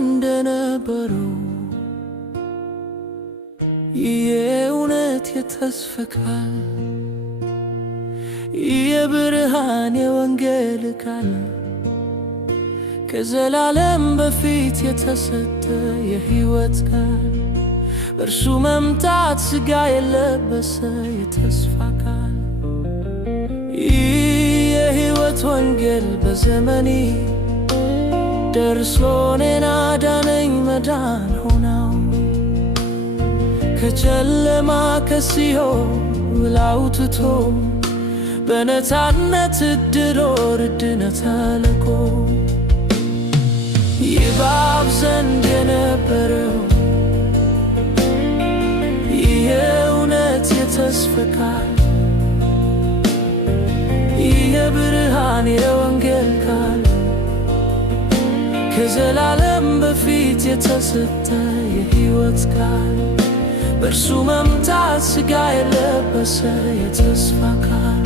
ዘንድ የነበረው የእውነት የተስፋ ቃል የብርሃን የወንጌል ቃል ከዘላለም በፊት የተሰጠ የሕይወት ቃል በእርሱ መምጣት ሥጋ የለበሰ የተስፋ ቃል የሕይወት ወንጌል በዘመኔ ደርሶ እኔን አዳነኝ መዳን ሆነው ከጨለማ ከሲኦል አውጥቶ በነፃነት ዕድል ድነት አልቆ ይባብ ዘንድ የነበረው የእውነት የተስፋ ቃል የብርሃን የወንጌል ቃል ከዘላለም በፊት የተሰጠ የሕይወት ቃል በእርሱ መምጣት ሥጋ የለበሰ የተስፋ ቃል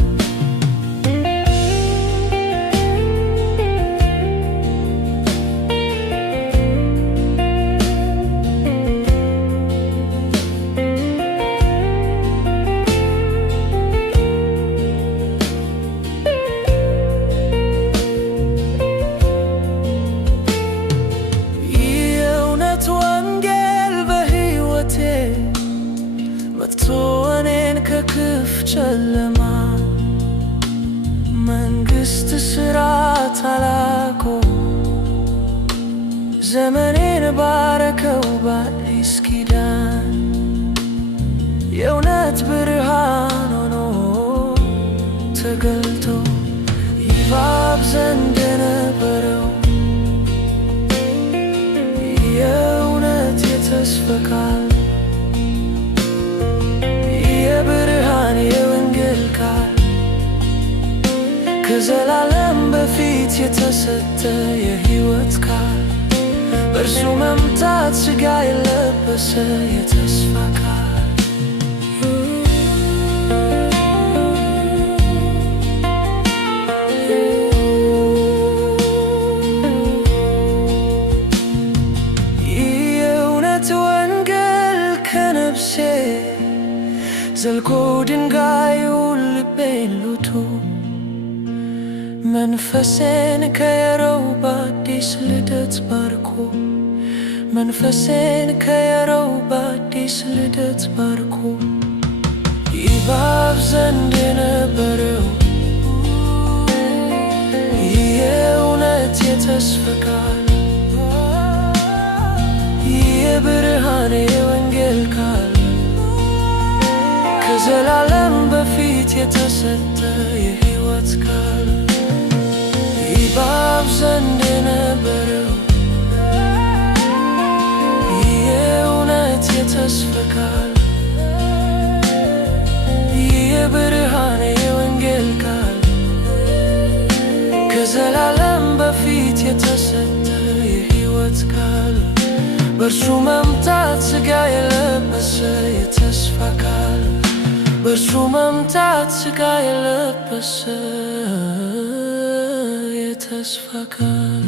መጥቶ እኔን ከክፉ ጨለማ መንግሥት ሥርዓት አላቆ ዘመኔን ባረከው በአዲስ ኪዳን የእውነት ብርሃን ሆኖ ተገልጦ ይባብ ዘንድ የነበረው የእውነት የተስፋ ቃል የብርሃን የወንጌል ቃል ከዘላለም በፊት የተሰጠ የሕይወት ቃል በእርሱ መምጣት ሥጋ የለበሰ የተስፋ ቃል የእውነት ወንጌል ከነፍሴ ዘልቆ ድንጋዩን ልቤን ሉቶ መንፈሴን ቀየረው በአዲስ ልደት ባርኮ መንፈሴን ቀየረው በአዲስ ልደት ባርኮ ይባብ ዘንድ የነበረው የእውነት የተስፋ ቃል የብርሃን የወንጌል ቃል ከዘላለም በፊት የተሰጠ የሕይወት ቃል ይባብ ዘንድ የነበረው የእውነት የተስፋ ቃል የብርሃን የወንጌል ቃል ከዘላለም በፊት የተሰጠ የሕይወት ቃል በእርሱ መምጣት ሥጋ የለበሰ የተስፋ ቃል በእርሱ መምጣት ሥጋ የለበሰ የተስፋ ቃል